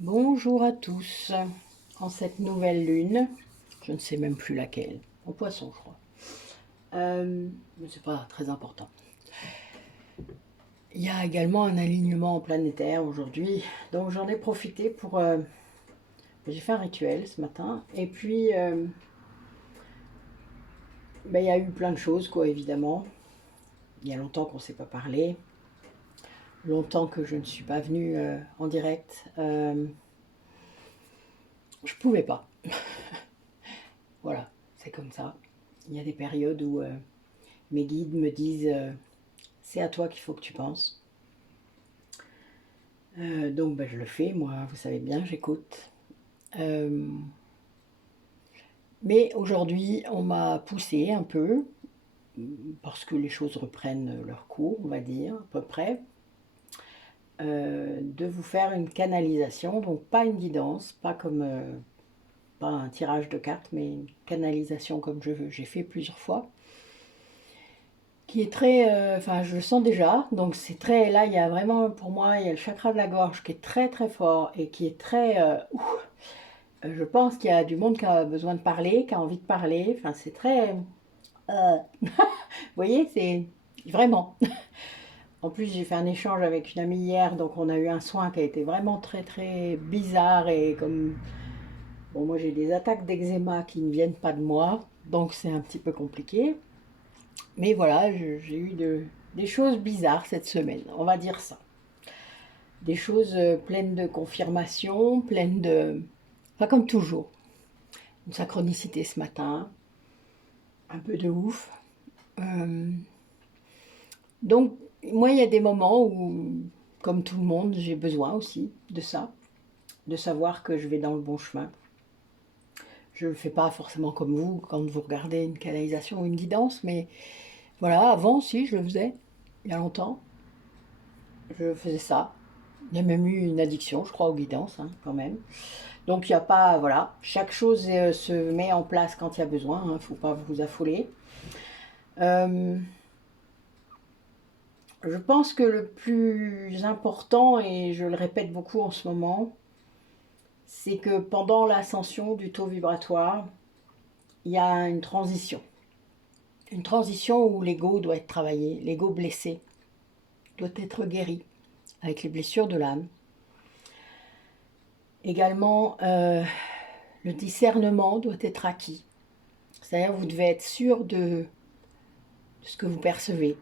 Bonjour à tous, en cette nouvelle lune, je ne sais même plus laquelle, en poisson je crois, mais c'est pas très important. Il y a également un alignement planétaire aujourd'hui, donc j'en ai profité pour... j'ai fait un rituel ce matin, et puis il y a eu plein de choses quoi évidemment. Il y a longtemps qu'on ne s'est pas parlé, longtemps que je ne suis pas venue en direct. Je pouvais pas, voilà, c'est comme ça. Il y a des périodes où mes guides me disent c'est à toi qu'il faut que tu penses. Donc je le fais, moi, vous savez bien, j'écoute. Mais aujourd'hui, on m'a poussé un peu, parce que les choses reprennent leur cours, on va dire, à peu près, de vous faire une canalisation, donc pas une guidance, pas comme pas un tirage de cartes, mais une canalisation comme je veux. J'ai fait plusieurs fois, qui est très, enfin je le sens déjà, donc c'est très, là il y a vraiment, pour moi, il y a le chakra de la gorge qui est très très fort et qui est très, je pense qu'il y a du monde qui a besoin de parler, qui a envie de parler, enfin c'est très, vous voyez, c'est vraiment. En plus j'ai fait un échange avec une amie hier, donc on a eu un soin qui a été vraiment très très bizarre et comme, bon moi j'ai des attaques d'eczéma qui ne viennent pas de moi, donc c'est un petit peu compliqué. Mais voilà, j'ai eu des choses bizarres cette semaine, on va dire ça. Des choses pleines de confirmation, pleines de... Enfin, comme toujours. Une synchronicité ce matin, un peu de ouf. Euh, donc, moi, il y a des moments où, comme tout le monde, j'ai besoin aussi de ça, de savoir que je vais dans le bon chemin. Je ne le fais pas forcément comme vous, quand vous regardez une canalisation ou une guidance, mais voilà, avant, si, je le faisais, il y a longtemps. Je faisais ça. Il y a même eu une addiction, je crois, aux guidances, hein, quand même. Donc il n'y a pas, voilà, chaque chose se met en place quand il y a besoin, il ne faut pas vous affoler. Euh, je pense que le plus important, et je le répète beaucoup en ce moment, c'est que pendant l'ascension du taux vibratoire, il y a une transition. Une transition où l'ego doit être travaillé, l'ego blessé doit être guéri avec les blessures de l'âme. Également, le discernement doit être acquis. C'est-à-dire vous devez être sûr de ce que vous percevez,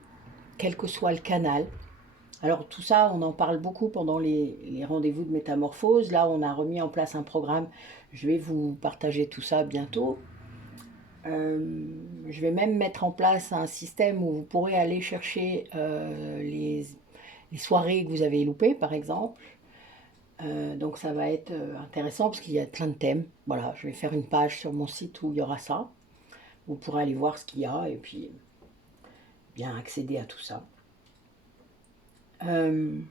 quel que soit le canal. Alors tout ça, on en parle beaucoup pendant les rendez-vous de métamorphose. Là, on a remis en place un programme. Je vais vous partager tout ça bientôt. Je vais même mettre en place un système où vous pourrez aller chercher les soirées que vous avez loupées, par exemple. Donc ça va être intéressant parce qu'il y a plein de thèmes. Voilà, je vais faire une page sur mon site où il y aura ça. Vous pourrez aller voir ce qu'il y a et puis bien accéder à tout ça. Il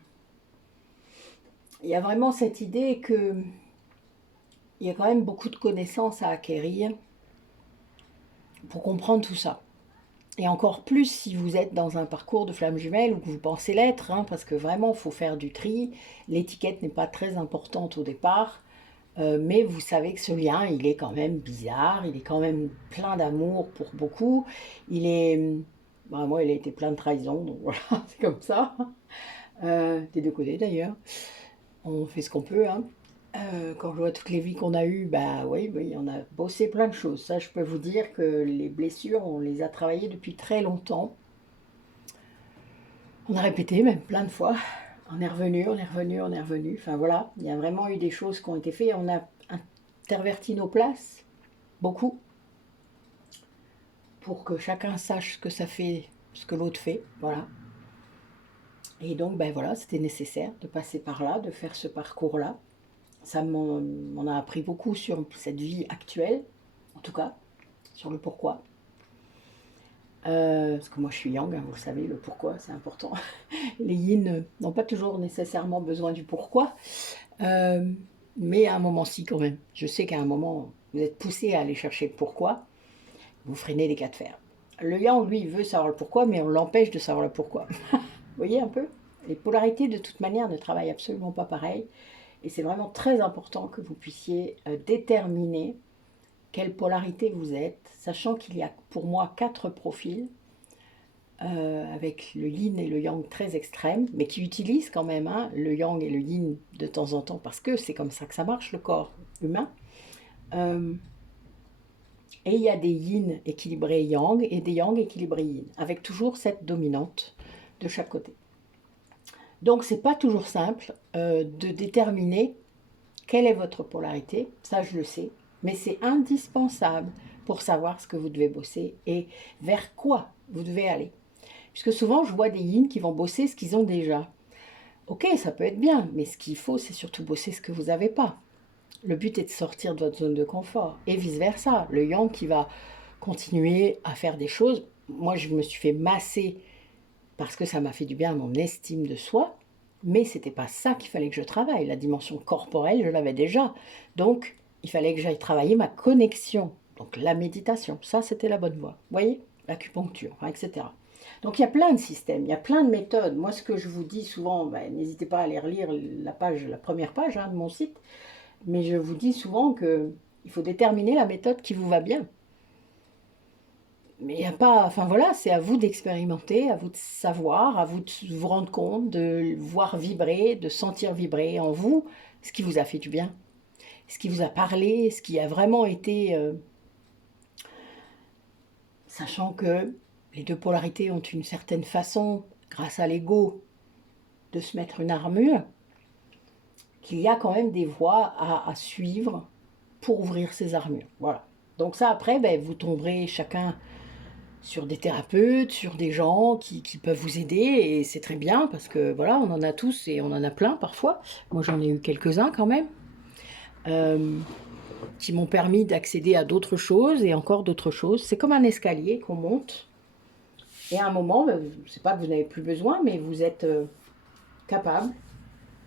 y a vraiment cette idée que il y a quand même beaucoup de connaissances à acquérir pour comprendre tout ça. Et encore plus si vous êtes dans un parcours de flamme jumelle ou que vous pensez l'être, hein, parce que vraiment, il faut faire du tri. L'étiquette n'est pas très importante au départ, mais vous savez que ce lien, il est quand même bizarre, il est quand même plein d'amour pour beaucoup. Il est... Bah, moi, il a été plein de trahison, donc voilà, c'est comme ça. Des deux côtés d'ailleurs. On fait ce qu'on peut, hein. Quand je vois toutes les vies qu'on a eues, bah oui, oui, on a bossé plein de choses. Ça, je peux vous dire que les blessures, on les a travaillées depuis très longtemps. On a répété même plein de fois. On est revenu, on est revenu, on est revenu. Enfin voilà, il y a vraiment eu des choses qui ont été faites. On a interverti nos places, beaucoup, pour que chacun sache ce que ça fait, ce que l'autre fait. Voilà. Et donc, ben voilà, c'était nécessaire de passer par là, de faire ce parcours-là. Ça m'en a appris beaucoup sur cette vie actuelle, en tout cas, sur le pourquoi. Parce que moi je suis yang, hein, vous le savez, le pourquoi c'est important. Les yin n'ont pas toujours nécessairement besoin du pourquoi, euh, mais à un moment si quand même. Je sais qu'à un moment vous êtes poussé à aller chercher le pourquoi, vous freinez les cas de fer. Le yang, lui, il veut savoir le pourquoi, mais on l'empêche de savoir le pourquoi. Vous voyez un peu? Les polarités de toute manière ne travaillent absolument pas pareil. Et c'est vraiment très important que vous puissiez déterminer quelle polarité vous êtes, sachant qu'il y a pour moi 4 profils, avec le yin et le yang très extrêmes, mais qui utilisent quand même hein, le yang et le yin de temps en temps, parce que c'est comme ça que ça marche, le corps humain. Et il y a des yin équilibrés yang et des yang équilibrés yin, avec toujours cette dominante de chaque côté. Donc c'est pas toujours simple de déterminer quelle est votre polarité, ça je le sais, mais c'est indispensable pour savoir ce que vous devez bosser et vers quoi vous devez aller. Puisque souvent, je vois des yin qui vont bosser ce qu'ils ont déjà. Ok, ça peut être bien, mais ce qu'il faut, c'est surtout bosser ce que vous n'avez pas. Le but est de sortir de votre zone de confort. Et vice-versa, le yang qui va continuer à faire des choses. Moi, je me suis fait masser parce que ça m'a fait du bien à mon estime de soi, mais c'était pas ça qu'il fallait que je travaille. La dimension corporelle, je l'avais déjà. Donc, il fallait que j'aille travailler ma connexion. Donc, la méditation, ça, c'était la bonne voie. Vous voyez, l'acupuncture, etc. Donc il y a plein de systèmes, il y a plein de méthodes. Moi, ce que je vous dis souvent, n'hésitez pas à aller relire la première page hein, de mon site, mais je vous dis souvent qu'il faut déterminer la méthode qui vous va bien. Mais il n'y a pas, enfin voilà, c'est à vous d'expérimenter, à vous de savoir, à vous de vous rendre compte, de voir vibrer, de sentir vibrer en vous ce qui vous a fait du bien, ce qui vous a parlé, ce qui a vraiment été, sachant que les deux polarités ont une certaine façon, grâce à l'ego, de se mettre une armure, qu'il y a quand même des voies à suivre pour ouvrir ces armures. Voilà. Donc ça, après, vous tomberez chacun sur des thérapeutes, sur des gens qui peuvent vous aider, et c'est très bien, parce que voilà, on en a tous, et on en a plein parfois. Moi, j'en ai eu quelques-uns quand même, qui m'ont permis d'accéder à d'autres choses, et encore d'autres choses. C'est comme un escalier qu'on monte, et à un moment, c'est pas que vous n'avez plus besoin, mais vous êtes capable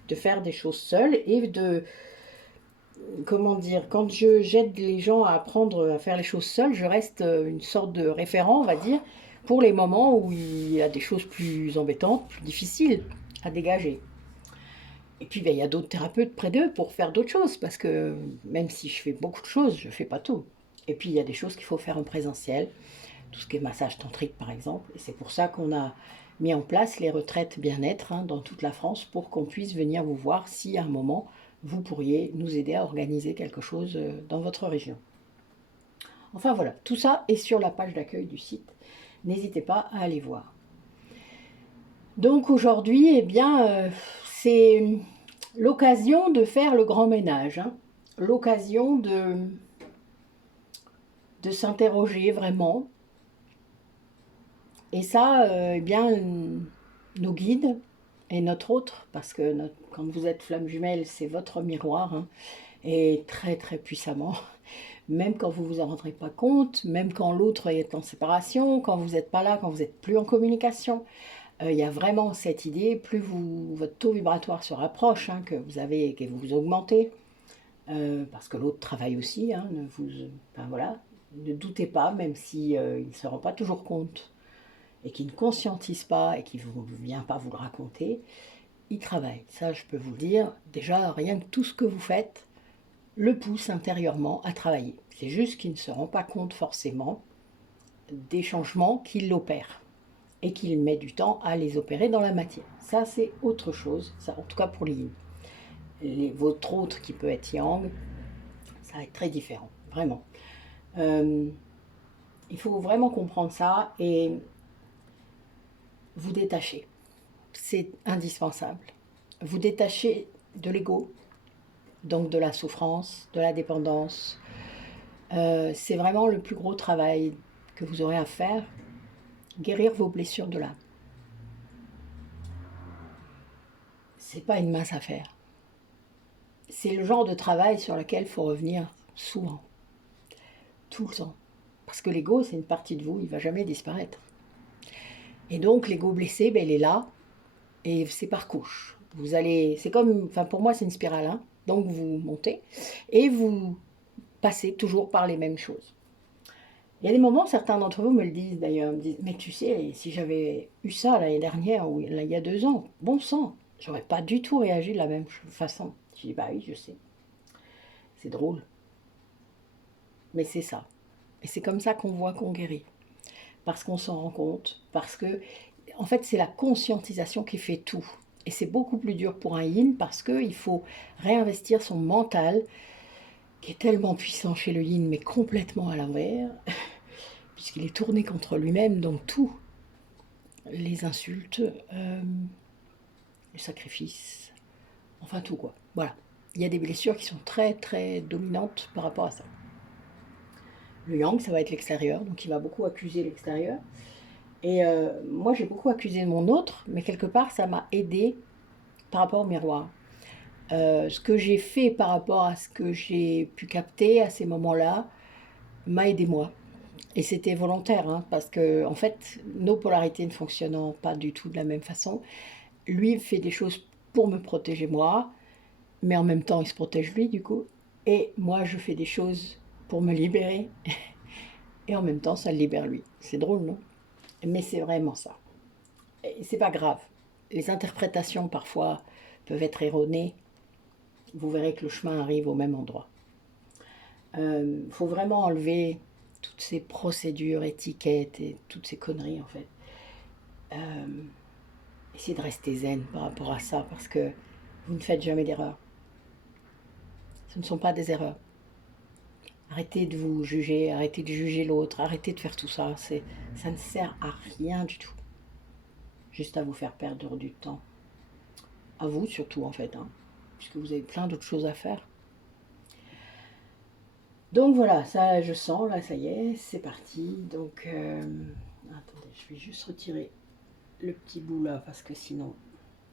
de faire des choses seules et de, comment dire, quand j'aide les gens à apprendre à faire les choses seuls, je reste une sorte de référent, on va dire, pour les moments où il y a des choses plus embêtantes, plus difficiles à dégager. Et puis il y a d'autres thérapeutes près d'eux pour faire d'autres choses, parce que même si je fais beaucoup de choses, je ne fais pas tout. Et puis il y a des choses qu'il faut faire en présentiel, tout ce qui est massage tantrique par exemple, et c'est pour ça qu'on a mis en place les retraites bien-être hein, dans toute la France, pour qu'on puisse venir vous voir si à un moment vous pourriez nous aider à organiser quelque chose dans votre région. Enfin voilà, tout ça est sur la page d'accueil du site. N'hésitez pas à aller voir. Donc aujourd'hui, eh bien, c'est l'occasion de faire le grand ménage, hein. L'occasion de s'interroger vraiment. Et ça, eh bien, nos guides et notre autre, parce que quand vous êtes flamme jumelle, c'est votre miroir, hein, et très très puissamment, même quand vous vous en rendrez pas compte, même quand l'autre est en séparation, quand vous n'êtes pas là, quand vous n'êtes plus en communication, il y a vraiment cette idée, plus votre taux vibratoire se rapproche, hein, que vous augmentez, parce que l'autre travaille aussi, hein, enfin, voilà, ne doutez pas, même si il ne se rend pas toujours compte et qui ne conscientise pas et qui ne vient pas vous le raconter, il travaille. Ça, je peux vous le dire. Déjà, rien que tout ce que vous faites le pousse intérieurement à travailler. C'est juste qu'il ne se rend pas compte forcément des changements qu'il opère et qu'il met du temps à les opérer dans la matière. Ça, c'est autre chose, ça, en tout cas pour les yin. Votre autre qui peut être yang, ça va être très différent, vraiment. Il faut vraiment comprendre ça et vous détacher. C'est indispensable. Vous détacher de l'ego, donc de la souffrance, de la dépendance. C'est vraiment le plus gros travail que vous aurez à faire, guérir vos blessures de l'âme. C'est pas une mince affaire. C'est le genre de travail sur lequel il faut revenir souvent, tout le temps. Parce que l'ego, c'est une partie de vous, il ne va jamais disparaître. Et donc l'ego blessé, il est là, et c'est par couche. Vous allez, c'est comme, enfin pour moi c'est une spirale, hein, donc vous montez, et vous passez toujours par les mêmes choses. Il y a des moments, certains d'entre vous me le disent d'ailleurs, me disent, mais tu sais, si j'avais eu ça l'année dernière, ou il y a 2 ans, bon sang, j'aurais pas du tout réagi de la même façon. Je dis, bah oui, je sais. C'est drôle. Mais c'est ça. Et c'est comme ça qu'on voit qu'on guérit. Parce qu'on s'en rend compte. Parce que, en fait, c'est la conscientisation qui fait tout. Et c'est beaucoup plus dur pour un yin parce qu'il faut réinvestir son mental, qui est tellement puissant chez le yin, mais complètement à l'envers, puisqu'il est tourné contre lui-même, donc tout. Les insultes, les sacrifices, enfin tout quoi. Voilà. Il y a des blessures qui sont très très dominantes par rapport à ça. Le yang, ça va être l'extérieur, donc il va beaucoup accuser l'extérieur. Et moi, j'ai beaucoup accusé mon autre, mais quelque part, ça m'a aidé par rapport au miroir. Ce que j'ai fait par rapport à ce que j'ai pu capter à ces moments-là m'a aidé moi. Et c'était volontaire, hein, parce que en fait, nos polarités ne fonctionnant pas du tout de la même façon, lui fait des choses pour me protéger moi, mais en même temps, il se protège lui du coup. Et moi, je fais des choses pour me libérer, et en même temps, ça le libère lui. C'est drôle, non? Mais c'est vraiment ça. Et c'est pas grave. Les interprétations parfois peuvent être erronées. Vous verrez que le chemin arrive au même endroit. Faut vraiment enlever toutes ces procédures, étiquettes et toutes ces conneries en fait. Essayez de rester zen par rapport à ça parce que vous ne faites jamais d'erreur. Ce ne sont pas des erreurs. Arrêtez de vous juger, arrêtez de juger l'autre, arrêtez de faire tout ça. Ça ne sert à rien du tout. Juste à vous faire perdre du temps. À vous surtout en fait, hein, puisque vous avez plein d'autres choses à faire. Donc voilà, ça je sens, là ça y est, c'est parti. Donc attendez, je vais juste retirer le petit bout là parce que sinon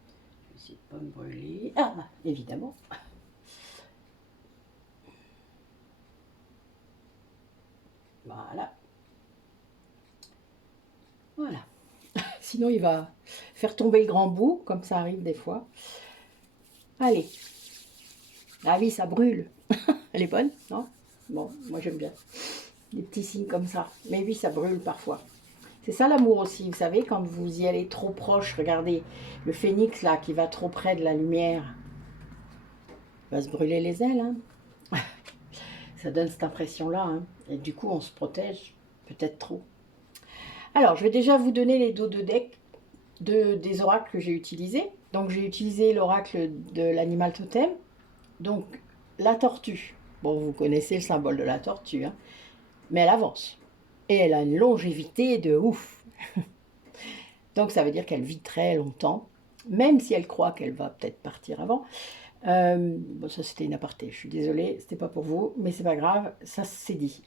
je vais essayer de ne pas me brûler. Ah, évidemment. Voilà. Voilà. Sinon il va faire tomber le grand bout, comme ça arrive des fois. Allez. Ah oui, ça brûle. Elle est bonne, non? Bon, moi j'aime bien. Des petits signes comme ça. Mais oui, ça brûle parfois. C'est ça l'amour aussi, vous savez, quand vous y allez trop proche, regardez, le phénix là, qui va trop près de la lumière, il va se brûler les ailes, hein. Ça donne cette impression-là, hein. Et du coup, on se protège, peut-être trop. Alors, je vais déjà vous donner les dos de deck des oracles que j'ai utilisés. Donc, j'ai utilisé l'oracle de l'animal totem. Donc, la tortue. Bon, vous connaissez le symbole de la tortue, hein. Mais elle avance. Et elle a une longévité de ouf. Donc, ça veut dire qu'elle vit très longtemps, même si elle croit qu'elle va peut-être partir avant. Bon, ça c'était une aparté, je suis désolée, c'était pas pour vous, mais c'est pas grave, ça c'est dit.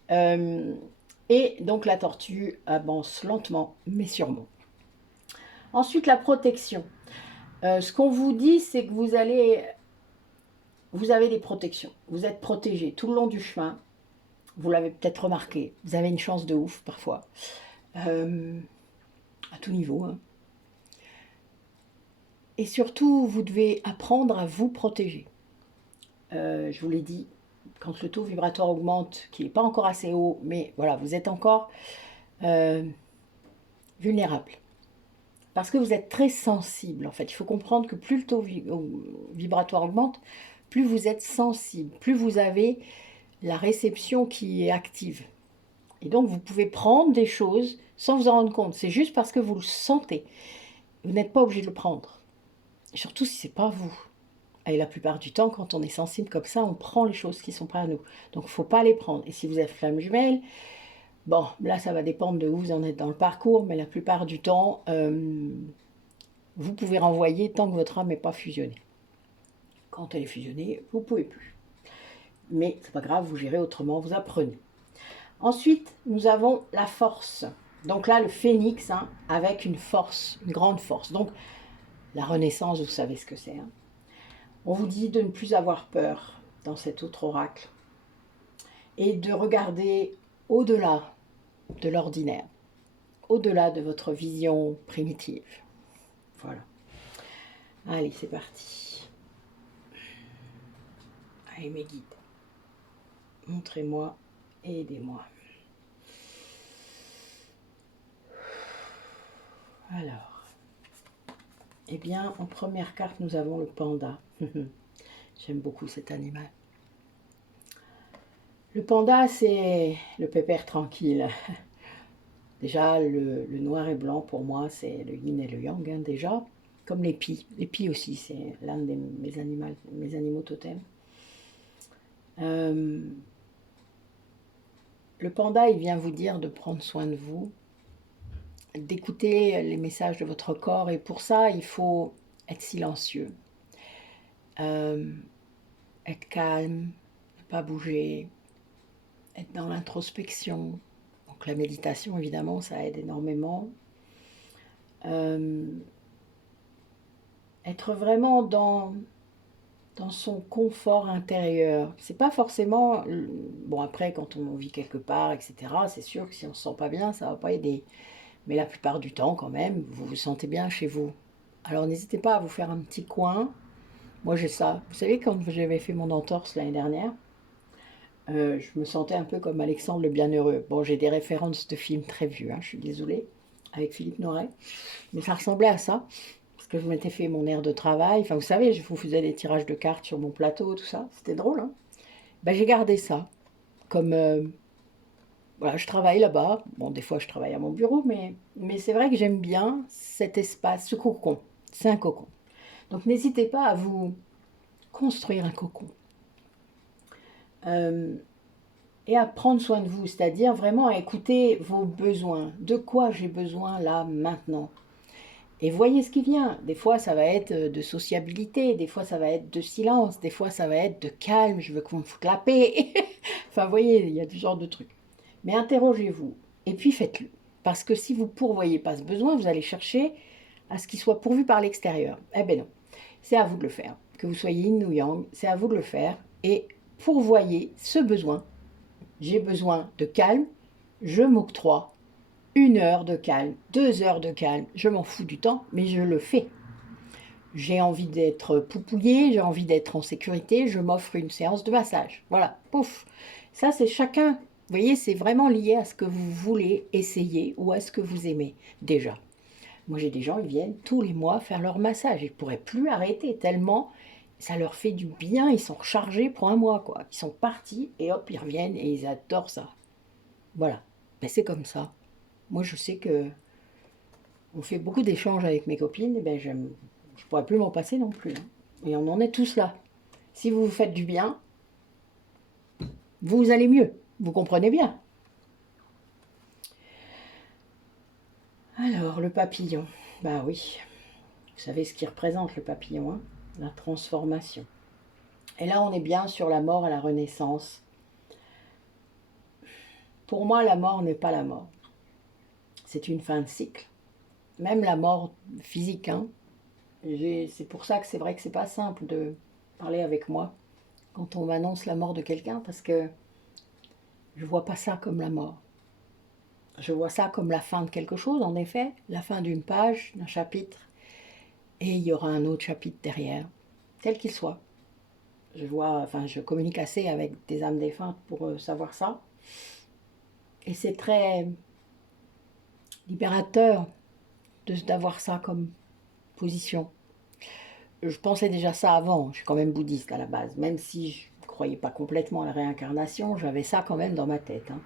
Et donc la tortue avance lentement, mais sûrement. Ensuite, la protection. Ce qu'on vous dit, c'est que vous avez des protections. Vous êtes protégé tout le long du chemin. Vous l'avez peut-être remarqué. Vous avez une chance de ouf parfois. À tout niveau, hein. Et surtout, vous devez apprendre à vous protéger. Je vous l'ai dit, quand le taux vibratoire augmente, qui n'est pas encore assez haut, mais voilà, vous êtes encore vulnérable. Parce que vous êtes très sensible, en fait. Il faut comprendre que plus le taux vibratoire augmente, plus vous êtes sensible, plus vous avez la réception qui est active. Et donc, vous pouvez prendre des choses sans vous en rendre compte. C'est juste parce que vous le sentez. Vous n'êtes pas obligé de le prendre. Et surtout si ce n'est pas vous. Et la plupart du temps, quand on est sensible comme ça, on prend les choses qui ne sont pas à nous. Donc, il ne faut pas les prendre. Et si vous êtes flamme jumelle, bon, là, ça va dépendre de où vous en êtes dans le parcours, mais la plupart du temps, vous pouvez renvoyer tant que votre âme n'est pas fusionnée. Quand elle est fusionnée, vous ne pouvez plus. Mais c'est pas grave, vous gérez autrement, vous apprenez. Ensuite, nous avons la force. Donc là, le phénix, hein, avec une force, une grande force. Donc, la renaissance, vous savez ce que c'est, hein. On vous dit de ne plus avoir peur dans cet autre oracle et de regarder au-delà de l'ordinaire, au-delà de votre vision primitive. Voilà. Allez, c'est parti. Allez, mes guides, montrez-moi et aidez-moi. Alors, eh bien, en première carte, nous avons le panda. J'aime beaucoup cet animal. Le panda, c'est le pépère tranquille. Déjà, le noir et blanc, pour moi, c'est le yin et le yang, hein, déjà. Comme l'épi. L'épi aussi, c'est l'un de mes animaux totems. Le panda, il vient vous dire de prendre soin de vous, d'écouter les messages de votre corps. Et pour ça, il faut être silencieux, être calme, ne pas bouger, être dans l'introspection. Donc la méditation, évidemment, ça aide énormément. Être vraiment dans son confort intérieur. C'est pas forcément... Bon, après, quand on vit quelque part, etc., c'est sûr que si on se sent pas bien, ça va pas aider. Mais la plupart du temps, quand même, vous vous sentez bien chez vous. Alors n'hésitez pas à vous faire un petit coin. Moi, j'ai ça. Vous savez, quand j'avais fait mon entorse l'année dernière, je me sentais un peu comme Alexandre le Bienheureux. Bon, j'ai des références de films très vieux, hein, je suis désolée, avec Philippe Noiret. Mais ça ressemblait à ça, parce que je m'étais fait mon air de travail. Enfin, vous savez, je vous faisais des tirages de cartes sur mon plateau, tout ça. C'était drôle, hein. Ben, j'ai gardé ça. Comme, voilà, je travaille là-bas. Bon, des fois, je travaille à mon bureau, mais c'est vrai que j'aime bien cet espace, ce cocon. C'est un cocon. Donc, n'hésitez pas à vous construire un cocon. Et à prendre soin de vous, c'est-à-dire vraiment à écouter vos besoins. De quoi j'ai besoin là, maintenant? Et voyez ce qui vient. Des fois, ça va être de sociabilité, des fois, ça va être de silence, des fois, ça va être de calme, je veux qu'on me foute la paix. Enfin, vous voyez, il y a tout genre de trucs. Mais interrogez-vous, et puis faites-le. Parce que si vous ne pourvoyez pas ce besoin, vous allez chercher à ce qu'il soit pourvu par l'extérieur. Eh bien non, c'est à vous de le faire. Que vous soyez yin ou yang, c'est à vous de le faire. Et pourvoyez ce besoin. J'ai besoin de calme, je m'octroie 1 heure de calme, 2 heures de calme, je m'en fous du temps, mais je le fais. J'ai envie d'être poupouillée, j'ai envie d'être en sécurité, je m'offre une séance de massage. Voilà, pouf. Ça, c'est chacun. Vous voyez, c'est vraiment lié à ce que vous voulez essayer ou à ce que vous aimez déjà. Moi, j'ai des gens, ils viennent tous les mois faire leur massage. Ils ne pourraient plus arrêter tellement ça leur fait du bien. Ils sont rechargés pour un mois, quoi. Ils sont partis et hop, ils reviennent et ils adorent ça. Voilà. Ben, c'est comme ça. Moi, je sais que on fait beaucoup d'échanges avec mes copines. Et ben, je ne pourrais plus m'en passer non plus, hein. Et on en est tous là. Si vous vous faites du bien, vous allez mieux. Vous comprenez bien. Alors, le papillon. Bah oui. Vous savez ce qu'il représente, le papillon, hein? La transformation. Et là, on est bien sur la mort et la renaissance. Pour moi, la mort n'est pas la mort. C'est une fin de cycle. Même la mort physique, hein. C'est pour ça que c'est vrai que c'est pas simple de parler avec moi quand on m'annonce la mort de quelqu'un, parce que je vois pas ça comme la mort. Je vois ça comme la fin de quelque chose, en effet, la fin d'une page, d'un chapitre, et il y aura un autre chapitre derrière, quel qu'il soit. Je communique assez avec des âmes défuntes pour savoir ça. Et c'est très libérateur d'avoir ça comme position. Je pensais déjà ça avant, je suis quand même bouddhiste à la base, même si je ne croyais pas complètement à la réincarnation, j'avais ça quand même dans ma tête, hein.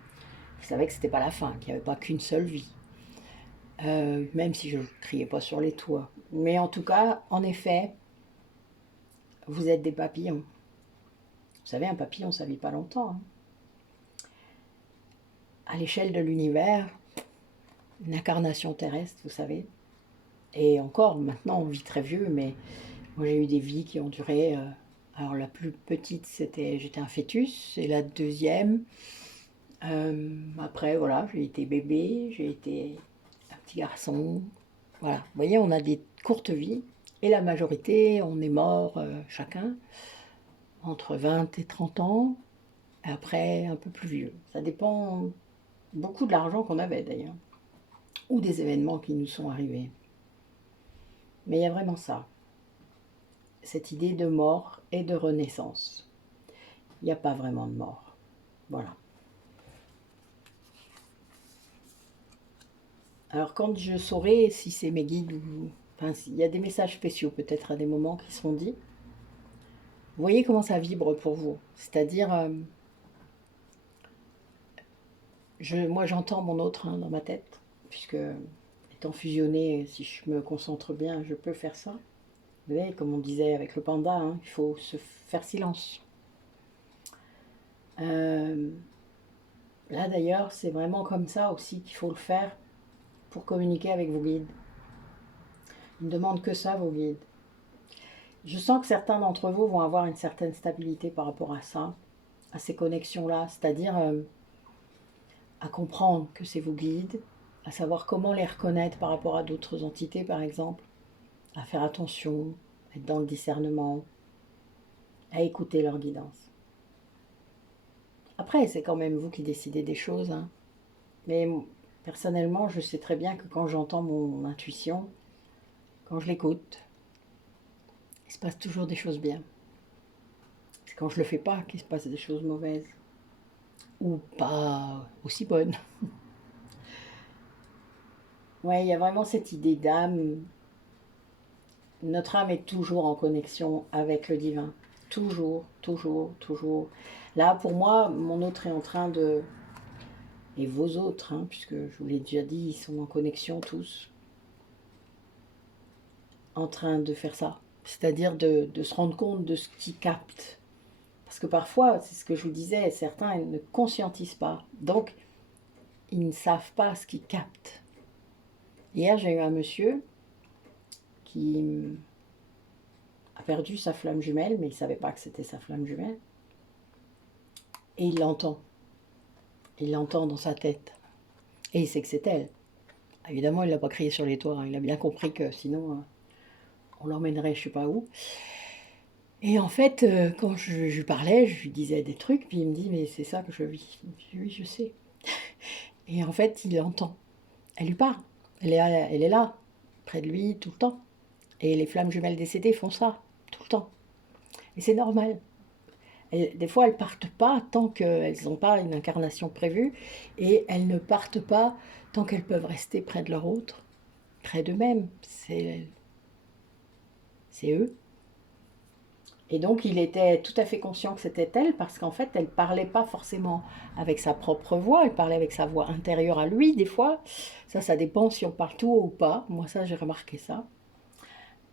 Je savais que c'était pas la fin, qu'il n'y avait pas qu'une seule vie. Même si je ne criais pas sur les toits. Mais en tout cas, en effet, vous êtes des papillons. Vous savez, un papillon, ça ne vit pas longtemps, hein. À l'échelle de l'univers, une incarnation terrestre, vous savez. Et encore, maintenant, on vit très vieux, mais moi, j'ai eu des vies qui ont duré... alors, la plus petite, j'étais un fœtus, et la deuxième... après, voilà, j'ai été bébé, j'ai été un petit garçon. Voilà, vous voyez, on a des courtes vies. Et la majorité, on est mort chacun entre 20 et 30 ans. Et après, un peu plus vieux. Ça dépend beaucoup de l'argent qu'on avait d'ailleurs. Ou des événements qui nous sont arrivés. Mais il y a vraiment ça. Cette idée de mort et de renaissance. Il n'y a pas vraiment de mort. Voilà. Alors quand je saurai si c'est mes guides ou... Enfin, il y a des messages spéciaux peut-être à des moments qui seront dits. Vous voyez comment ça vibre pour vous. C'est-à-dire, moi j'entends mon autre dans ma tête, puisque étant fusionné, si je me concentre bien, je peux faire ça. Vous voyez, comme on disait avec le panda, il faut se faire silence. Là d'ailleurs, c'est vraiment comme ça aussi qu'il faut le faire pour communiquer avec vos guides. Ils ne demandent que ça, vos guides. Je sens que certains d'entre vous vont avoir une certaine stabilité par rapport à ça, à ces connexions-là, c'est-à-dire à comprendre que c'est vos guides, à savoir comment les reconnaître par rapport à d'autres entités, par exemple, à faire attention, être dans le discernement, à écouter leur guidance. Après, c'est quand même vous qui décidez des choses, mais personnellement, je sais très bien que quand j'entends mon intuition, quand je l'écoute, il se passe toujours des choses bien. C'est quand je le fais pas qu'il se passe des choses mauvaises. Ou pas aussi bonnes. Ouais, il y a vraiment cette idée d'âme. Notre âme est toujours en connexion avec le divin. Toujours, toujours, toujours. Là, pour moi, mon autre est en train de... Et vos autres, puisque je vous l'ai déjà dit, ils sont en connexion tous. En train de faire ça. C'est-à-dire de se rendre compte de ce qu'ils captent. Parce que parfois, c'est ce que je vous disais, certains ils ne conscientisent pas. Donc, ils ne savent pas ce qu'ils captent. Hier, j'ai eu un monsieur qui a perdu sa flamme jumelle, mais il ne savait pas que c'était sa flamme jumelle. Et il l'entend. Il l'entend dans sa tête. Et il sait que c'est elle. Évidemment, il ne l'a pas crié sur les toits. Il a bien compris que sinon, on l'emmènerait je ne sais pas où. Et en fait, quand je lui parlais, je lui disais des trucs, puis il me dit, mais c'est ça que je vis. Je dis, oui, je sais. Et en fait, il l'entend. Elle lui parle. Elle est là, près de lui, tout le temps. Et les flammes jumelles décédées font ça, tout le temps. Et c'est normal. Des fois, elles ne partent pas tant qu'elles n'ont pas une incarnation prévue. Et elles ne partent pas tant qu'elles peuvent rester près de leur autre, près d'eux-mêmes. C'est eux. Et donc, il était tout à fait conscient que c'était elle, parce qu'en fait, elle ne parlait pas forcément avec sa propre voix, elle parlait avec sa voix intérieure à lui, des fois. Ça dépend si on parle tout haut ou pas. Moi, ça, j'ai remarqué ça.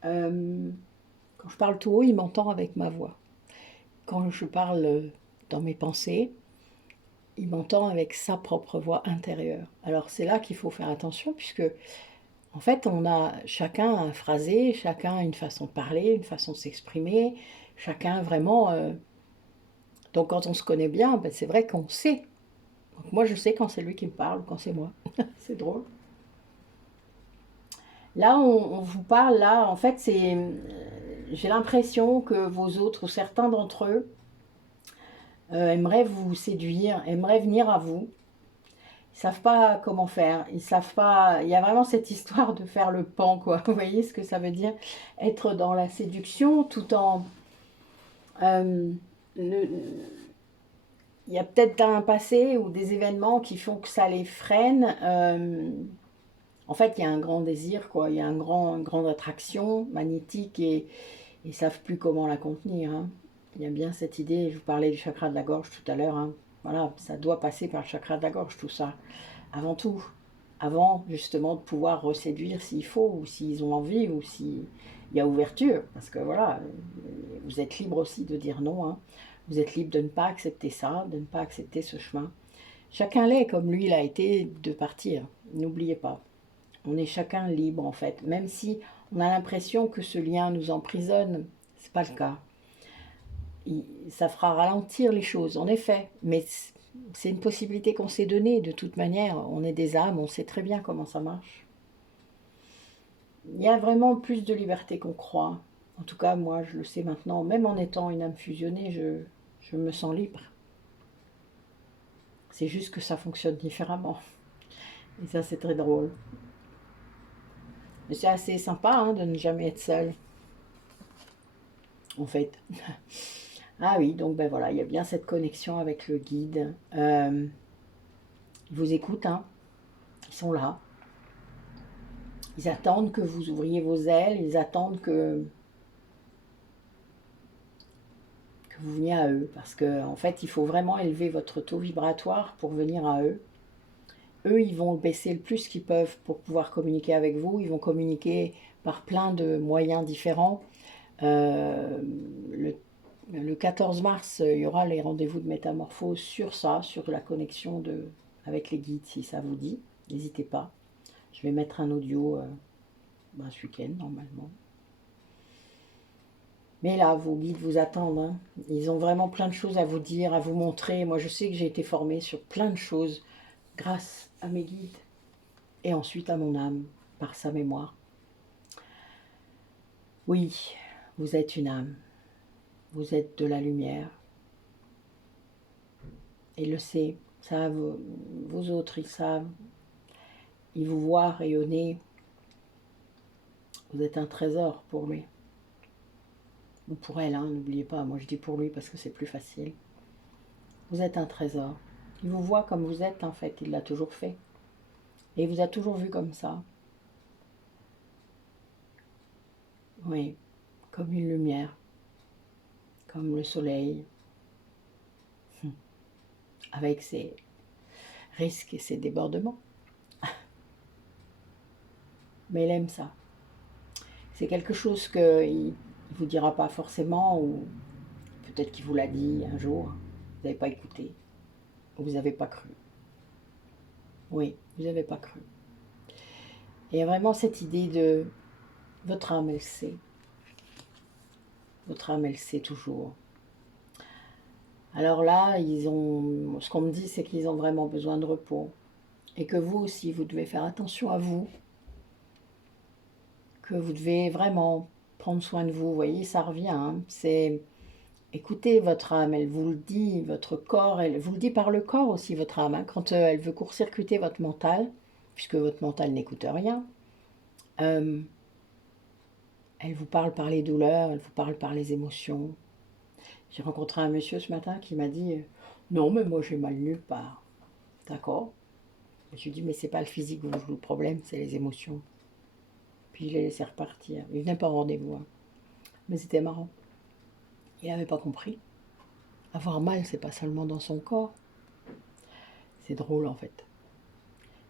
Quand je parle tout haut, il m'entend avec ma voix. Quand je parle dans mes pensées, il m'entend avec sa propre voix intérieure. Alors, c'est là qu'il faut faire attention, puisque, en fait, on a chacun un phrasé, chacun une façon de parler, une façon de s'exprimer, chacun vraiment... Donc quand on se connaît bien, c'est vrai qu'on sait. Donc moi je sais quand c'est lui qui me parle ou quand c'est moi. C'est drôle. Là on vous parle, là en fait c'est... J'ai l'impression que vos autres ou certains d'entre eux aimeraient vous séduire, aimeraient venir à vous. Ils savent pas comment faire, ils savent pas... Il y a vraiment cette histoire de faire le pan, quoi. Vous voyez ce que ça veut dire? Être dans la séduction tout en... Il y a peut-être un passé ou des événements qui font que ça les freine. En fait, il y a un grand désir, quoi. Il y a une grande attraction magnétique et ils ne savent plus comment la contenir. Il y a bien cette idée, je vous parlais du chakra de la gorge tout à l'heure. Voilà, ça doit passer par le chakra de la gorge, tout ça. Avant tout. Avant, justement, de pouvoir reséduire s'il faut, ou s'ils ont envie, ou s'il y a ouverture. Parce que voilà, vous êtes libre aussi de dire non. Vous êtes libre de ne pas accepter ça, de ne pas accepter ce chemin. Chacun l'est comme lui l'a été de partir. N'oubliez pas. On est chacun libre en fait. Même si on a l'impression que ce lien nous emprisonne, c'est pas le cas. Ça fera ralentir les choses, en effet. Mais c'est une possibilité qu'on s'est donnée de toute manière. On est des âmes, on sait très bien comment ça marche. Il y a vraiment plus de liberté qu'on croit. En tout cas, moi, je le sais maintenant. Même en étant une âme fusionnée, je me sens libre. C'est juste que ça fonctionne différemment. Et ça, c'est très drôle. Mais c'est assez sympa de ne jamais être seul, en fait. Ah oui, donc ben voilà, il y a bien cette connexion avec le guide. Ils vous écoutent, ils sont là. Ils attendent que vous ouvriez vos ailes, ils attendent que que vous veniez à eux, parce que en fait, il faut vraiment élever votre taux vibratoire pour venir à eux. Eux, ils vont baisser le plus qu'ils peuvent pour pouvoir communiquer avec vous. Ils vont communiquer par plein de moyens différents. Euh, le, le 14 mars, il y aura les rendez-vous de métamorphose sur ça, sur la connexion avec les guides, si ça vous dit. N'hésitez pas. Je vais mettre un audio ce week-end, normalement. Mais là, vos guides vous attendent. Hein. Ils ont vraiment plein de choses à vous dire, à vous montrer. Moi, je sais que j'ai été formée sur plein de choses grâce à mes guides et ensuite à mon âme, par sa mémoire. Oui, vous êtes une âme. Vous êtes de la lumière. Et le sait. Ça, vos autres, ils savent. Ils vous voient rayonner. Vous êtes un trésor pour lui. Ou pour elle, hein, n'oubliez pas. Moi, je dis pour lui parce que c'est plus facile. Vous êtes un trésor. Il vous voit comme vous êtes, en fait. Il l'a toujours fait. Et il vous a toujours vu comme ça. Oui, comme une lumière. Comme le soleil. Avec ses risques et ses débordements. Mais il aime ça. C'est quelque chose qu'il ne vous dira pas forcément, ou peut-être qu'il vous l'a dit un jour, vous n'avez pas écouté, ou vous n'avez pas cru. Oui, vous n'avez pas cru. Et il y a vraiment cette idée de votre âme, elle sait. Votre âme, elle sait toujours. Alors là, ce qu'on me dit, c'est qu'ils ont vraiment besoin de repos. Et que vous aussi, vous devez faire attention à vous. Que vous devez vraiment prendre soin de vous. Vous voyez, ça revient. Hein. C'est écoutez votre âme, elle vous le dit, votre corps, elle vous le dit par le corps aussi, votre âme. Hein. Quand elle veut court-circuiter votre mental, puisque votre mental n'écoute rien, elle vous parle par les douleurs, elle vous parle par les émotions. J'ai rencontré un monsieur ce matin qui m'a dit non, mais moi j'ai mal nulle part. D'accord. Je lui ai dit mais c'est pas le physique qui vous joue le problème, c'est les émotions. Puis je l'ai laissé repartir. Il venait pas au rendez-vous. Hein. Mais c'était marrant. Il n'avait pas compris. Avoir mal, c'est pas seulement dans son corps. C'est drôle en fait.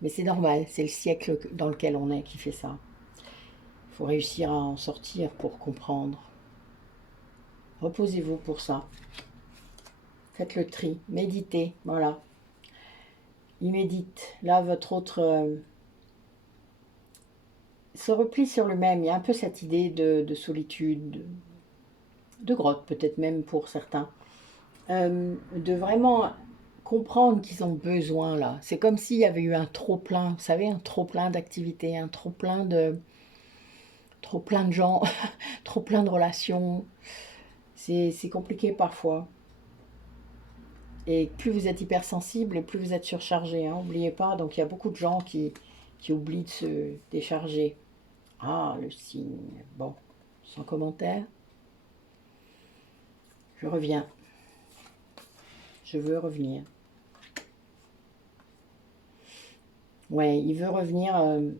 Mais c'est normal, c'est le siècle dans lequel on est qui fait ça. Il faut réussir à en sortir pour comprendre. Reposez-vous pour ça. Faites le tri, méditez, voilà. Il médite. Là, votre autre se replie sur lui-même. Il y a un peu cette idée de solitude, de grotte peut-être même pour certains. De vraiment comprendre qu'ils ont besoin là. C'est comme s'il y avait eu un trop-plein, vous savez, un trop-plein d'activités, un trop-plein de gens, trop-plein de relations. C'est compliqué parfois. Et plus vous êtes hypersensible, et plus vous êtes surchargé. Hein, n'oubliez pas, donc il y a beaucoup de gens qui oublient de se décharger. Ah, le signe. Bon, sans commentaire. Je reviens. Je veux revenir. Ouais, il veut revenir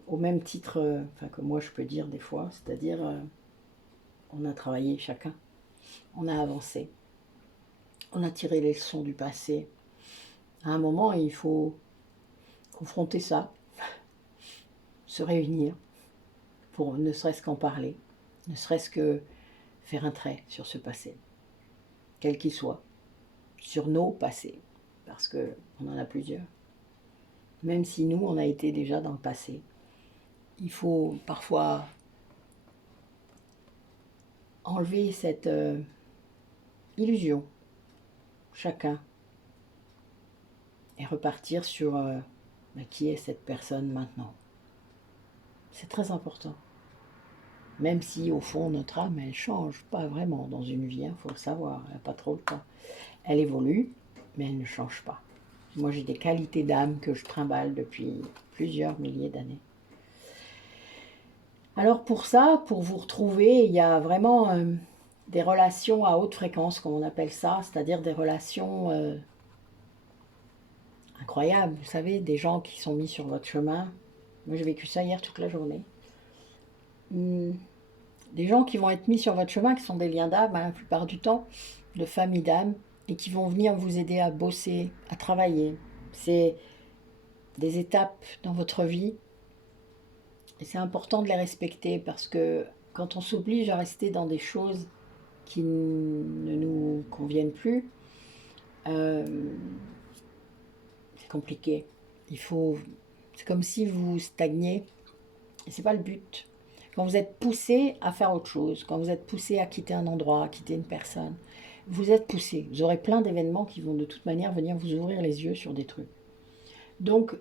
au même titre que moi je peux dire des fois, c'est-à-dire on a travaillé chacun, on a avancé, on a tiré les leçons du passé. À un moment, il faut confronter ça, se réunir pour ne serait-ce qu'en parler, ne serait-ce que faire un trait sur ce passé, quel qu'il soit, sur nos passés, parce qu'on en a plusieurs. Même si nous, on a été déjà dans le passé, il faut parfois enlever cette illusion, chacun, et repartir sur qui est cette personne maintenant. C'est très important. Même si au fond notre âme, elle change pas vraiment dans une vie, il faut le savoir, elle n'a pas trop le temps. Elle évolue, mais elle ne change pas. Moi j'ai des qualités d'âme que je trimballe depuis plusieurs milliers d'années. Alors pour ça, pour vous retrouver, il y a vraiment des relations à haute fréquence, comme on appelle ça, c'est-à-dire des relations incroyables, vous savez, des gens qui sont mis sur votre chemin. Moi j'ai vécu ça hier toute la journée. Des gens qui vont être mis sur votre chemin, qui sont des liens d'âme, hein, la plupart du temps, de famille d'âme et qui vont venir vous aider à bosser, à travailler. C'est des étapes dans votre vie et c'est important de les respecter parce que quand on s'oblige à rester dans des choses qui ne nous conviennent plus, euh, c'est compliqué. C'est comme si vous stagniez et c'est pas le but. Quand vous êtes poussé à faire autre chose, quand vous êtes poussé à quitter un endroit, à quitter une personne, vous êtes poussé. Vous aurez plein d'événements qui vont de toute manière venir vous ouvrir les yeux sur des trucs. Donc,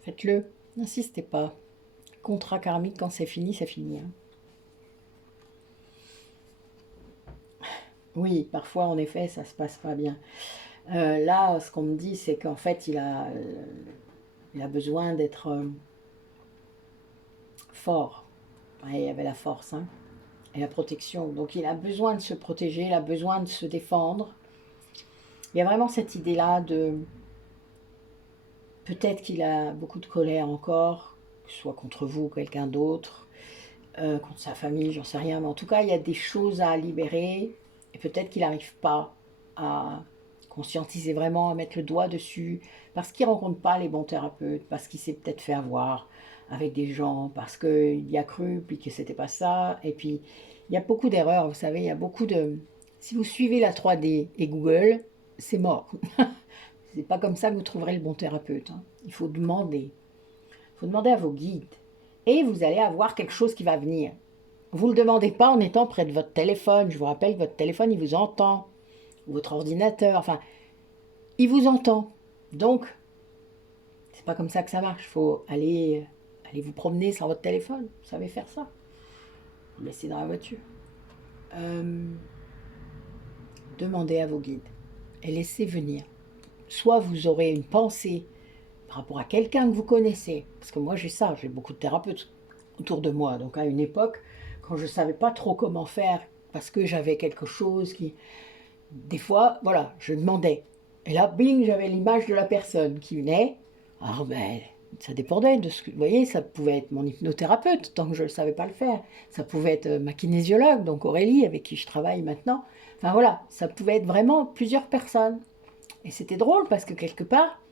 faites-le. N'insistez pas. Contrat karmique, quand c'est fini, c'est fini. Hein. Oui, parfois, en effet, ça se passe pas bien. Là, ce qu'on me dit, c'est qu'en fait, il a besoin d'être fort. Ouais, il y avait la force hein, et la protection. Donc, il a besoin de se protéger, il a besoin de se défendre. Il y a vraiment cette idée-là de... Peut-être qu'il a beaucoup de colère encore, que ce soit contre vous ou quelqu'un d'autre, contre sa famille, j'en sais rien. Mais en tout cas, il y a des choses à libérer. Et peut-être qu'il n'arrive pas à conscientiser vraiment, à mettre le doigt dessus, parce qu'il ne rencontre pas les bons thérapeutes, parce qu'il s'est peut-être fait avoir avec des gens, parce qu'il y a cru, puis que c'était pas ça. Et puis, il y a beaucoup d'erreurs, vous savez, il y a beaucoup de... Si vous suivez la 3D et Google, c'est mort. C'est pas comme ça que vous trouverez le bon thérapeute. Hein. Il faut demander. Il faut demander à vos guides. Et vous allez avoir quelque chose qui va venir. Vous ne le demandez pas en étant près de votre téléphone. Je vous rappelle, votre téléphone, il vous entend. Votre ordinateur, enfin, il vous entend. Donc, c'est pas comme ça que ça marche. Il faut aller vous promener sans votre téléphone. Vous savez faire ça. Vous le laissez dans la voiture. Demandez à vos guides. Et laissez venir. Soit vous aurez une pensée par rapport à quelqu'un que vous connaissez. Parce que moi, j'ai ça. J'ai beaucoup de thérapeutes autour de moi. Donc, à une époque, quand je ne savais pas trop comment faire, parce que j'avais quelque chose qui... Des fois, voilà, je demandais. Et là, bing, j'avais l'image de la personne qui venait. Alors, ben, ça dépendait de ce que... Vous voyez, ça pouvait être mon hypnothérapeute, tant que je ne savais pas le faire. Ça pouvait être ma kinésiologue, donc Aurélie, avec qui je travaille maintenant. Enfin, voilà, ça pouvait être vraiment plusieurs personnes. Et c'était drôle, parce que quelque part,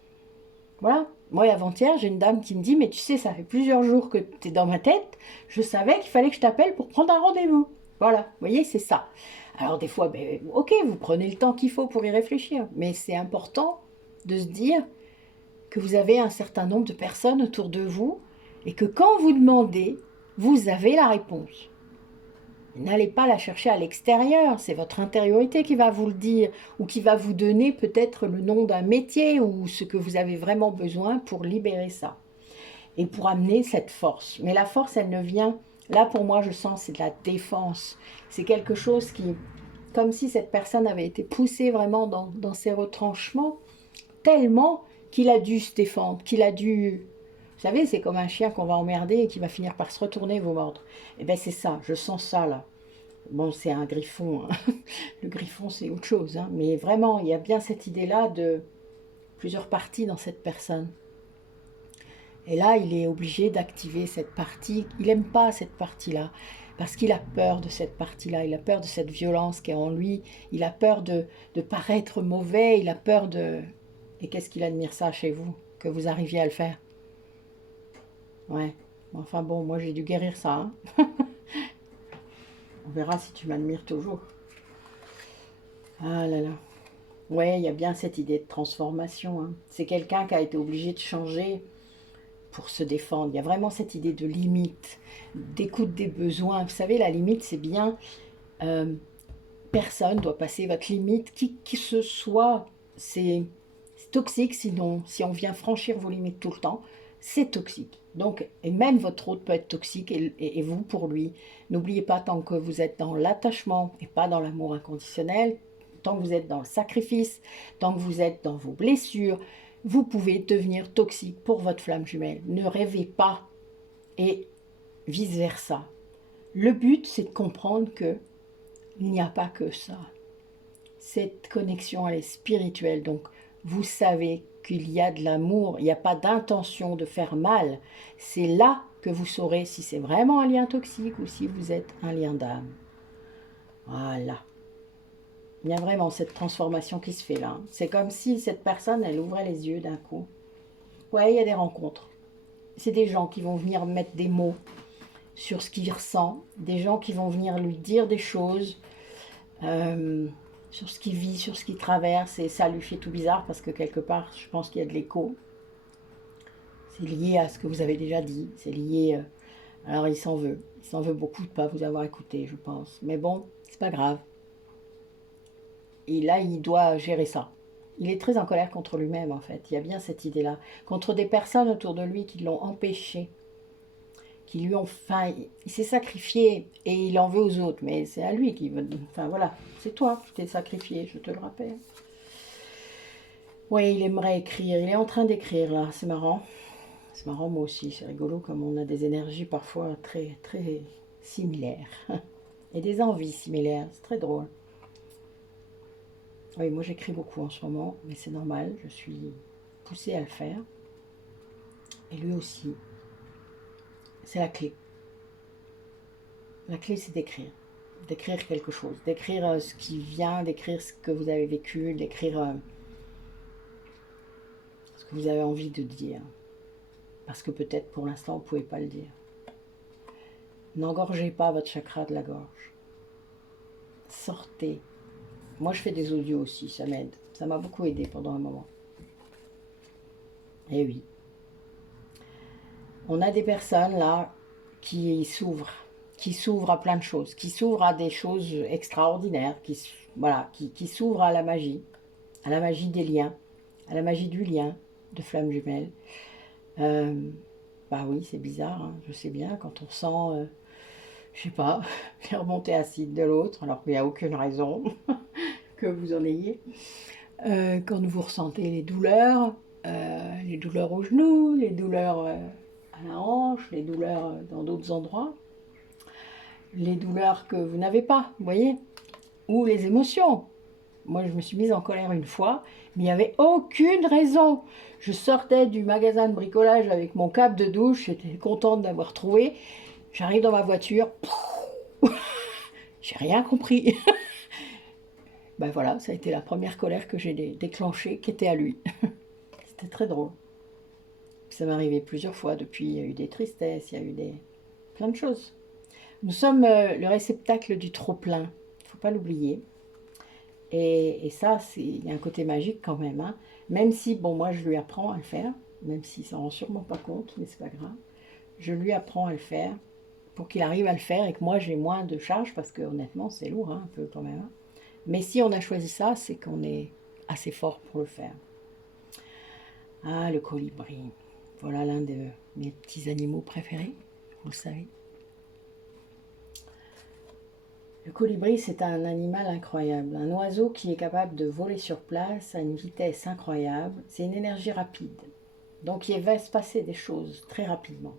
voilà, moi, avant-hier, j'ai une dame qui me dit « Mais tu sais, ça fait plusieurs jours que tu es dans ma tête. Je savais qu'il fallait que je t'appelle pour prendre un rendez-vous. » Voilà, vous voyez, c'est ça. Alors des fois, ben, ok, vous prenez le temps qu'il faut pour y réfléchir, mais c'est important de se dire que vous avez un certain nombre de personnes autour de vous et que quand vous demandez, vous avez la réponse. N'allez pas la chercher à l'extérieur, c'est votre intériorité qui va vous le dire ou qui va vous donner peut-être le nom d'un métier ou ce que vous avez vraiment besoin pour libérer ça et pour amener cette force. Mais la force, elle ne vient... Là, pour moi, je sens c'est de la défense. C'est quelque chose qui... Comme si cette personne avait été poussée vraiment dans ses retranchements, tellement qu'il a dû se défendre, qu'il a dû... Vous savez, c'est comme un chien qu'on va emmerder et qui va finir par se retourner et vous mordre. Et bien, c'est ça, je sens ça, là. Bon, c'est un griffon. Hein. Le griffon, c'est autre chose. Hein. Mais vraiment, il y a bien cette idée-là de plusieurs parties dans cette personne. Et là, il est obligé d'activer cette partie. Il n'aime pas cette partie-là, parce qu'il a peur de cette partie-là. Il a peur de cette violence qui est en lui. Il a peur de paraître mauvais. Il a peur de... Et qu'est-ce qu'il admire ça chez vous, que vous arriviez à le faire? Ouais. Enfin bon, moi j'ai dû guérir ça. Hein. On verra si tu m'admires toujours. Ah là là. Ouais, il y a bien cette idée de transformation. Hein. C'est quelqu'un qui a été obligé de changer pour se défendre. Il y a vraiment cette idée de limite, d'écoute des besoins. Vous savez, la limite, c'est bien... personne doit passer votre limite, qui que ce soit. C'est toxique, sinon, si on vient franchir vos limites tout le temps, c'est toxique. Donc, et même votre autre peut être toxique, et vous pour lui. N'oubliez pas, tant que vous êtes dans l'attachement et pas dans l'amour inconditionnel, tant que vous êtes dans le sacrifice, tant que vous êtes dans vos blessures, vous pouvez devenir toxique pour votre flamme jumelle. Ne rêvez pas et vice-versa. Le but, c'est de comprendre que il n'y a pas que ça. Cette connexion, elle est spirituelle. Donc, vous savez qu'il y a de l'amour, il n'y a pas d'intention de faire mal. C'est là que vous saurez si c'est vraiment un lien toxique ou si vous êtes un lien d'âme. Voilà. Il y a vraiment cette transformation qui se fait là. C'est comme si cette personne, elle ouvrait les yeux d'un coup. Ouais, il y a des rencontres. C'est des gens qui vont venir mettre des mots sur ce qu'il ressent, des gens qui vont venir lui dire des choses euh, sur ce qu'il vit, sur ce qu'il traverse, et ça lui fait tout bizarre parce que quelque part, je pense qu'il y a de l'écho. C'est lié à ce que vous avez déjà dit, c'est lié... alors il s'en veut beaucoup de ne pas vous avoir écouté, je pense. Mais bon, c'est pas grave. Et là, il doit gérer ça. Il est très en colère contre lui-même, en fait. Il y a bien cette idée-là. Contre des personnes autour de lui qui l'ont empêché, qui lui ont... Enfin, il s'est sacrifié et il en veut aux autres. Mais c'est à lui qui veut... Enfin, voilà. C'est toi qui t'es sacrifié, je te le rappelle. Oui, il aimerait écrire. Il est en train d'écrire, là. C'est marrant. C'est marrant, moi aussi. C'est rigolo comme on a des énergies parfois très, très similaires. Et des envies similaires. C'est très drôle. Oui, moi j'écris beaucoup en ce moment, mais c'est normal, je suis poussée à le faire. Et lui aussi. C'est la clé. La clé, c'est d'écrire. D'écrire quelque chose. D'écrire ce qui vient, d'écrire ce que vous avez vécu, d'écrire ce que vous avez envie de dire. Parce que peut-être pour l'instant, vous ne pouvez pas le dire. N'engorgez pas votre chakra de la gorge. Sortez. Moi, je fais des audios aussi, ça m'aide. Ça m'a beaucoup aidé pendant un moment. Et oui. On a des personnes là qui s'ouvrent à plein de choses, qui s'ouvrent à des choses extraordinaires, qui s'ouvrent à la magie des liens, à la magie du lien de flammes jumelles. Bah oui, c'est bizarre, hein, je sais bien, quand on sent, je sais pas, les remontées acides de l'autre, alors qu'il n'y a aucune raison que vous en ayez. Quand vous ressentez les douleurs au genou, les douleurs à la hanche, les douleurs dans d'autres endroits, les douleurs que vous n'avez pas, vous voyez, ou les émotions. Moi, je me suis mise en colère une fois, mais il n'y avait aucune raison. Je sortais du magasin de bricolage avec mon câble de douche, j'étais contente d'avoir trouvé. J'arrive dans ma voiture, j'ai rien compris. Ben voilà, ça a été la première colère que j'ai déclenchée, qui était à lui. C'était très drôle. Ça m'est arrivé plusieurs fois depuis, il y a eu des tristesses, il y a eu plein de choses. Nous sommes le réceptacle du trop-plein, il ne faut pas l'oublier. Et ça, il y a un côté magique quand même. Hein. Même si, bon, moi je lui apprends à le faire, même s'il s'en rend sûrement pas compte, mais c'est pas grave. Je lui apprends à le faire pour qu'il arrive à le faire et que moi j'ai moins de charge parce que honnêtement c'est lourd hein, un peu quand même. Hein. Mais si on a choisi ça, c'est qu'on est assez fort pour le faire. Ah, le colibri. Voilà l'un de mes petits animaux préférés, vous le savez. Le colibri, c'est un animal incroyable, un oiseau qui est capable de voler sur place à une vitesse incroyable. C'est une énergie rapide, donc il va se passer des choses très rapidement.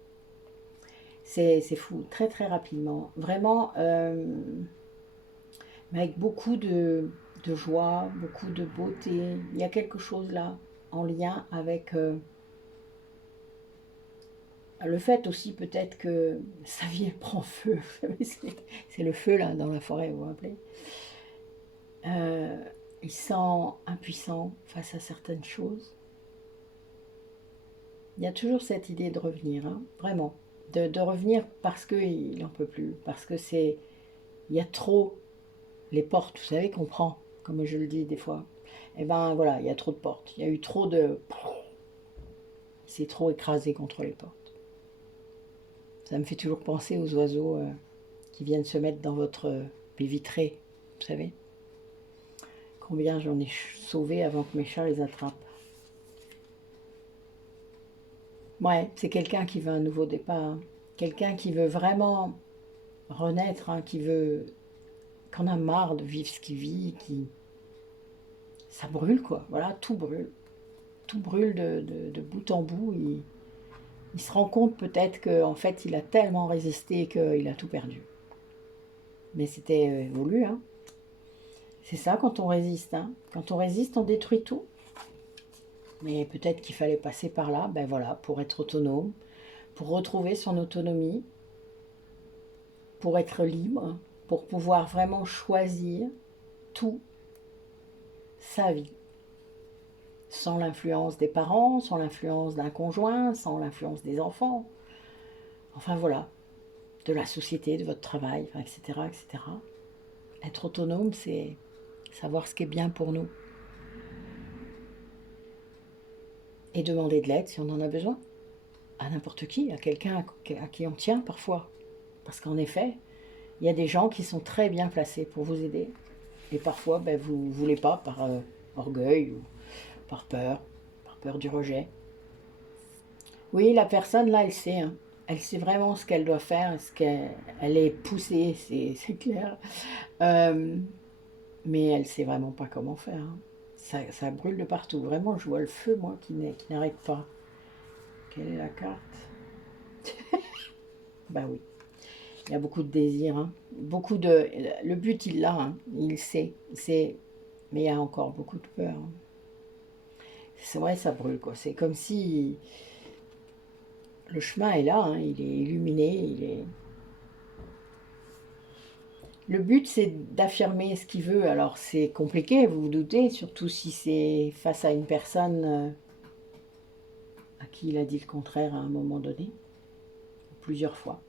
C'est fou, très très rapidement. Vraiment, avec beaucoup de joie, beaucoup de beauté. Il y a quelque chose là en lien avec le fait aussi peut-être que sa vie elle prend feu. C'est le feu là dans la forêt, vous vous rappelez. Il se sent impuissant face à certaines choses. Il y a toujours cette idée de revenir, hein, vraiment. De revenir parce qu'il n'en peut plus, parce que c'est... Il y a trop les portes, vous savez qu'on prend, comme je le dis des fois. Et ben voilà, il y a trop de portes. Il y a eu trop de... Il s'est trop écrasé contre les portes. Ça me fait toujours penser aux oiseaux qui viennent se mettre dans votre baie vitrée, vous savez. Combien j'en ai sauvé avant que mes chats les attrapent. Ouais, c'est quelqu'un qui veut un nouveau départ. Hein. Quelqu'un qui veut vraiment renaître, hein, qu'on a marre de vivre ce qu'il vit, ça brûle quoi, voilà, tout brûle. Tout brûle de bout en bout. Il se rend compte peut-être qu'en fait il a tellement résisté qu'il a tout perdu. Mais c'était voulu, hein. C'est ça quand on résiste, hein. Quand on résiste, on détruit tout. Mais peut-être qu'il fallait passer par là, ben voilà, pour être autonome, pour retrouver son autonomie, pour être libre, pour pouvoir vraiment choisir tout sa vie. Sans l'influence des parents, sans l'influence d'un conjoint, sans l'influence des enfants. Enfin voilà, de la société, de votre travail, etc., etc. Être autonome, c'est savoir ce qui est bien pour nous. Et demander de l'aide si on en a besoin. À n'importe qui, à quelqu'un à qui on tient parfois. Parce qu'en effet, il y a des gens qui sont très bien placés pour vous aider. Et parfois, vous ne voulez pas par orgueil ou par peur du rejet. Oui, la personne là, elle sait. Hein. Elle sait vraiment ce qu'elle doit faire, ce qu'elle est poussée, c'est clair. Mais elle sait vraiment pas comment faire. Hein. Ça brûle de partout. Vraiment, je vois le feu, moi, qui n'arrête pas. Quelle est la carte? Bah oui. Il y a beaucoup de désir. Hein. Beaucoup de... Le but, il l'a. Hein. Il sait. Mais il y a encore beaucoup de peur. Hein. C'est vrai, ça brûle, quoi. C'est comme si... Le chemin est là. Hein. Il est illuminé. Le but, c'est d'affirmer ce qu'il veut. Alors, c'est compliqué, vous vous doutez, surtout si c'est face à une personne à qui il a dit le contraire à un moment donné, plusieurs fois.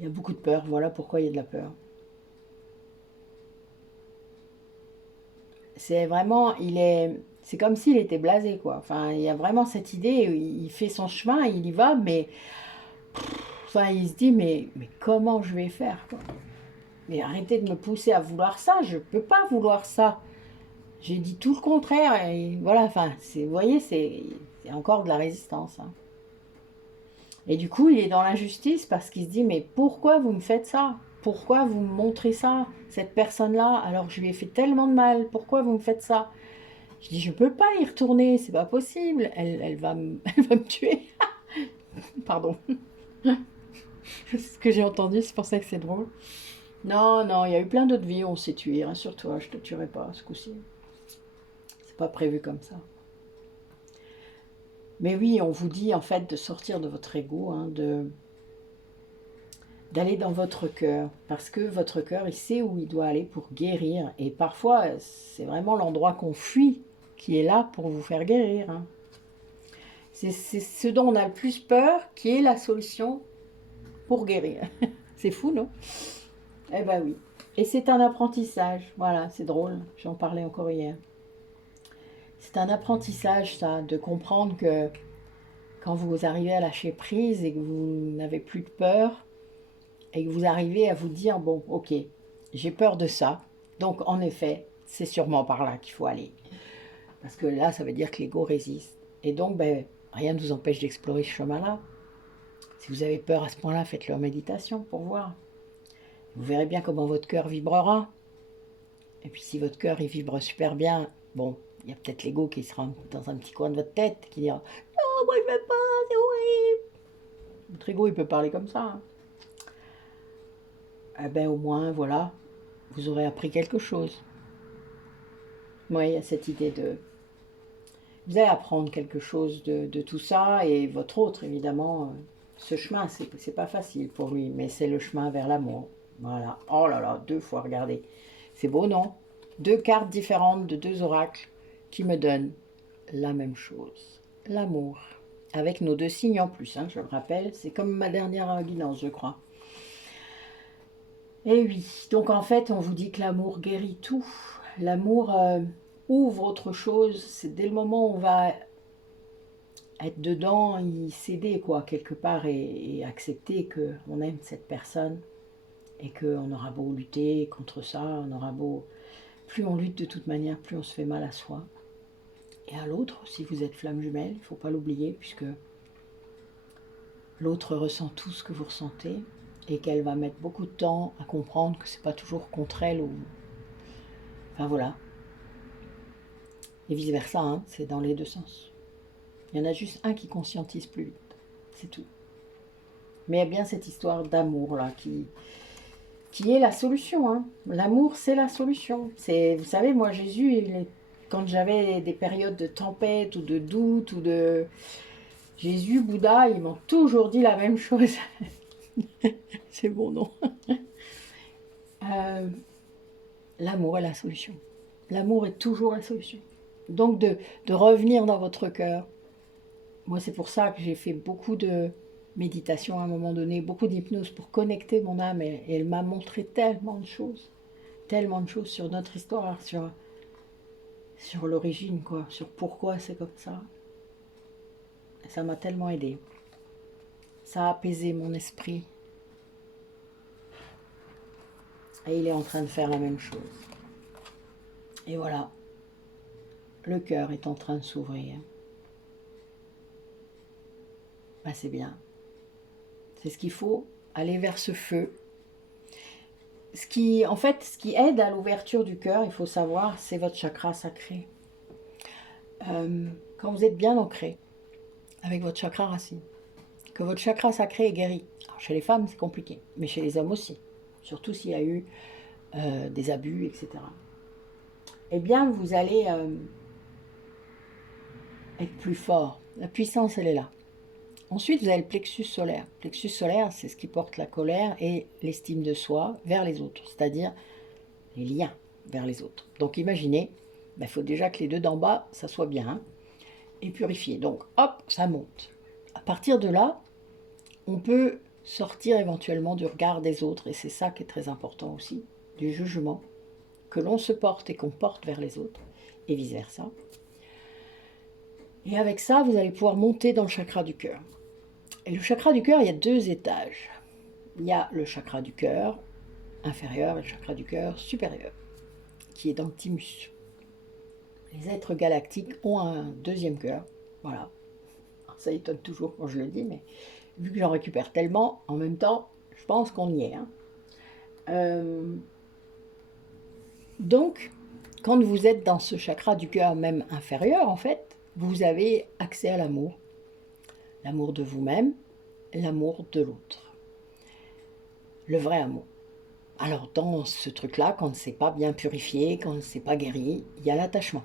Il y a beaucoup de peur, voilà pourquoi il y a de la peur. C'est vraiment, c'est comme s'il était blasé, quoi. Enfin, il y a vraiment cette idée, il fait son chemin, il y va, mais enfin, il se dit, mais comment je vais faire, quoi. Mais arrêtez de me pousser à vouloir ça, je peux pas vouloir ça. J'ai dit tout le contraire, et voilà, enfin, vous voyez, c'est encore de la résistance. Hein. Et du coup, il est dans l'injustice parce qu'il se dit, mais pourquoi vous me faites ça? Pourquoi vous me montrez ça, cette personne-là, alors que je lui ai fait tellement de mal? Pourquoi vous me faites ça? Je dis, je peux pas y retourner, c'est pas possible. Elle va elle va me tuer. Pardon. C'est ce que j'ai entendu, c'est pour ça que c'est drôle. Non, non, il y a eu plein d'autres vies où on s'est tué. Rassure-toi, je te tuerai pas ce coup-ci. C'est pas prévu comme ça. Mais oui, on vous dit en fait de sortir de votre ego, hein, d'aller dans votre cœur, parce que votre cœur, il sait où il doit aller pour guérir. Et parfois, c'est vraiment l'endroit qu'on fuit qui est là pour vous faire guérir. Hein. C'est ce dont on a le plus peur qui est la solution pour guérir. C'est fou, non? Eh ben oui. Et c'est un apprentissage. Voilà, c'est drôle. J'en parlais encore hier. C'est un apprentissage, ça, de comprendre que quand vous arrivez à lâcher prise et que vous n'avez plus de peur, et que vous arrivez à vous dire, bon, ok, j'ai peur de ça, donc en effet, c'est sûrement par là qu'il faut aller. Parce que là, ça veut dire que l'ego résiste. Et donc, rien ne vous empêche d'explorer ce chemin-là. Si vous avez peur à ce point-là, faites-le en méditation pour voir. Vous verrez bien comment votre cœur vibrera. Et puis si votre cœur, il vibre super bien, bon, il y a peut-être l'ego qui sera dans un petit coin de votre tête, qui dira, non, moi je veux pas, c'est horrible. Votre ego, il peut parler comme ça. Hein. Eh ben au moins, voilà, vous aurez appris quelque chose. Moi, il y a cette idée de... Vous allez apprendre quelque chose de tout ça, et votre autre, évidemment, ce chemin, c'est pas facile pour lui, mais c'est le chemin vers l'amour. Voilà. Oh là là, 2 fois, regardez. C'est beau, non? 2 cartes différentes de 2 oracles qui me donnent la même chose. L'amour. Avec nos 2 signes en plus, hein, je le rappelle. C'est comme ma dernière guidance, je crois. Et oui, donc en fait, on vous dit que l'amour guérit tout. L'amour ouvre autre chose. C'est dès le moment où on va être dedans, y céder, quoi, quelque part, et accepter qu'on aime cette personne. Et qu'on aura beau lutter contre ça, on aura beau... Plus on lutte de toute manière, plus on se fait mal à soi. Et à l'autre, si vous êtes flamme jumelle, il ne faut pas l'oublier, puisque l'autre ressent tout ce que vous ressentez, et qu'elle va mettre beaucoup de temps à comprendre que c'est pas toujours contre elle, ou... Enfin voilà. Et vice versa, hein, c'est dans les 2 sens. Il y en a juste un qui conscientise plus vite, c'est tout. Mais il y a bien cette histoire d'amour là qui est la solution. Hein. L'amour, c'est la solution. Vous savez, moi, Jésus, quand j'avais des périodes de tempête ou de doute ou de... Jésus, Bouddha, ils m'ont toujours dit la même chose. C'est bon, non? L'amour est la solution. L'amour est toujours la solution. Donc de revenir dans votre cœur. Moi, c'est pour ça que j'ai fait beaucoup de méditation à un moment donné, beaucoup d'hypnose pour connecter mon âme. Et elle m'a montré tellement de choses sur notre histoire, sur l'origine, quoi, sur pourquoi c'est comme ça. Et ça m'a tellement aidé. Ça a apaisé mon esprit. Et il est en train de faire la même chose. Et voilà, le cœur est en train de s'ouvrir. Ben, c'est bien. C'est ce qu'il faut, aller vers ce feu. En fait, ce qui aide à l'ouverture du cœur, il faut savoir, c'est votre chakra sacré. Quand vous êtes bien ancré avec votre chakra racine, que votre chakra sacré est guéri. Alors, chez les femmes, c'est compliqué, mais chez les hommes aussi. Surtout s'il y a eu des abus, etc. Eh bien, vous allez être plus fort. La puissance, elle est là. Ensuite, vous avez le plexus solaire. Le plexus solaire, c'est ce qui porte la colère et l'estime de soi vers les autres, c'est-à-dire les liens vers les autres. Donc imaginez, il faut déjà que les deux d'en bas, ça soit bien et purifié. Donc hop, ça monte. À partir de là, on peut sortir éventuellement du regard des autres, et c'est ça qui est très important aussi, du jugement que l'on se porte et qu'on porte vers les autres, et vice-versa. Et avec ça, vous allez pouvoir monter dans le chakra du cœur. Et le chakra du cœur, il y a 2 étages. Il y a le chakra du cœur inférieur et le chakra du cœur supérieur, qui est dans le thymus. Les êtres galactiques ont un 2e cœur, voilà. Alors, ça étonne toujours quand je le dis, mais vu que j'en récupère tellement, en même temps, je pense qu'on y est. Donc, quand vous êtes dans ce chakra du cœur même inférieur, en fait, vous avez accès à l'amour. L'amour de vous-même, l'amour de l'autre. Le vrai amour. Alors, dans ce truc-là, quand c'est pas bien purifié, quand c'est pas guéri, il y a l'attachement,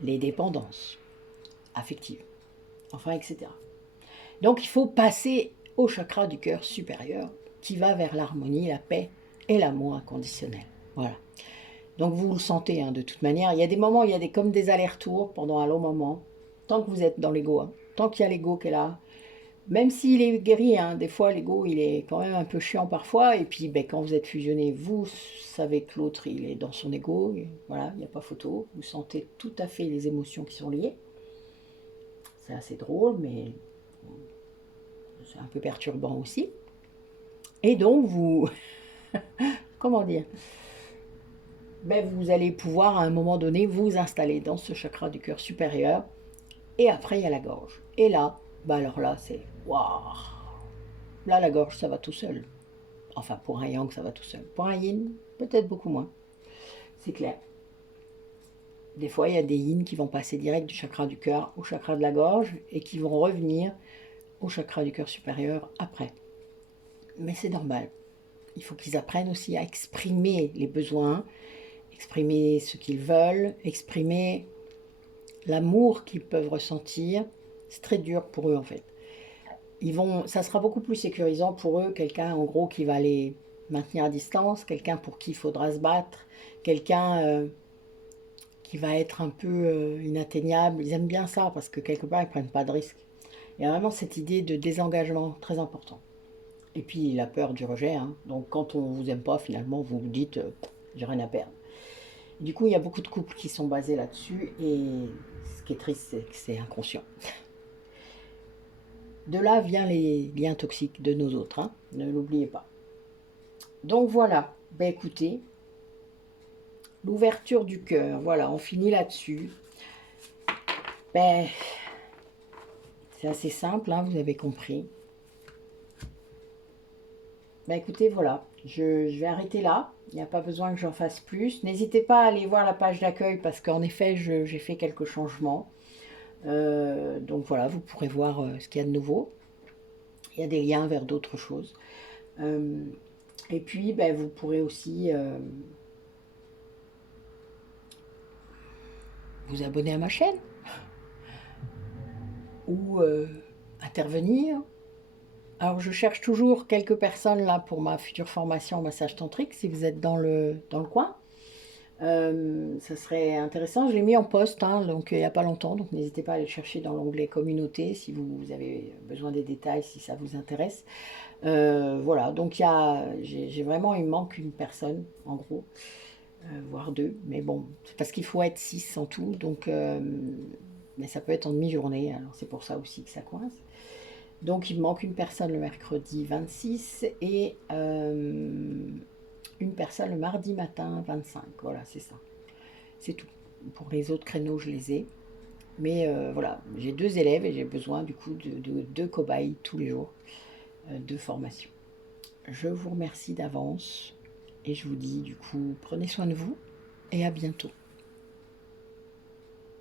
les dépendances affectives, enfin, etc. Donc, il faut passer au chakra du cœur supérieur, qui va vers l'harmonie, la paix et l'amour inconditionnel. Voilà. Donc, vous le sentez, de toute manière. Il y a des moments, il y a comme des allers-retours pendant un long moment, tant que vous êtes dans l'ego, tant qu'il y a l'ego qui est là. Même s'il est guéri, des fois l'ego il est quand même un peu chiant parfois, et puis quand vous êtes fusionné, vous savez que l'autre il est dans son ego, voilà, il n'y a pas photo, vous sentez tout à fait les émotions qui sont liées. C'est assez drôle, mais c'est un peu perturbant aussi. Et donc vous, comment dire, vous allez pouvoir à un moment donné vous installer dans ce chakra du cœur supérieur, et après il y a la gorge. Et là, alors là c'est waouh. Là, la gorge, ça va tout seul. Enfin, pour un yang, ça va tout seul. Pour un yin, peut-être beaucoup moins. C'est clair. Des fois, il y a des yin qui vont passer direct du chakra du cœur au chakra de la gorge et qui vont revenir au chakra du cœur supérieur après. Mais c'est normal. Il faut qu'ils apprennent aussi à exprimer les besoins, exprimer ce qu'ils veulent, exprimer l'amour qu'ils peuvent ressentir. C'est très dur pour eux, en fait. Ça sera beaucoup plus sécurisant pour eux, quelqu'un en gros qui va les maintenir à distance, quelqu'un pour qui il faudra se battre, quelqu'un qui va être un peu inatteignable. Ils aiment bien ça parce que quelque part ils ne prennent pas de risques. Il y a vraiment cette idée de désengagement très important. Et puis la peur du rejet, donc quand on ne vous aime pas finalement vous vous dites j'ai rien à perdre. Du coup il y a beaucoup de couples qui sont basés là-dessus, et ce qui est triste c'est que c'est inconscient. De là vient les liens toxiques de nos autres, ne l'oubliez pas. Donc voilà, écoutez, l'ouverture du cœur, voilà, on finit là-dessus. C'est assez simple, vous avez compris. Écoutez, voilà, je vais arrêter là, il n'y a pas besoin que j'en fasse plus. N'hésitez pas à aller voir la page d'accueil parce qu'en effet, j'ai fait quelques changements. Donc voilà, vous pourrez voir ce qu'il y a de nouveau. Il y a des liens vers d'autres choses. Et puis, vous pourrez aussi vous abonner à ma chaîne ou intervenir. Alors, je cherche toujours quelques personnes là pour ma future formation en massage tantrique, si vous êtes dans le coin. Ça serait intéressant. Je l'ai mis en poste, hein, donc il n'y a pas longtemps, donc n'hésitez pas à aller le chercher dans l'onglet communauté si vous avez besoin des détails, si ça vous intéresse. Voilà, donc j'ai vraiment, il me manque une personne, en gros, voire deux, mais bon, c'est parce qu'il faut être 6 en tout, donc mais ça peut être en demi-journée, alors c'est pour ça aussi que ça coince. Donc il me manque une personne le mercredi 26 et une personne le mardi matin 25. Voilà, c'est ça. C'est tout. Pour les autres créneaux, je les ai. Mais voilà, j'ai deux élèves et j'ai besoin du coup de deux cobayes tous les jours de formation. Je vous remercie d'avance et je vous dis du coup, prenez soin de vous et à bientôt.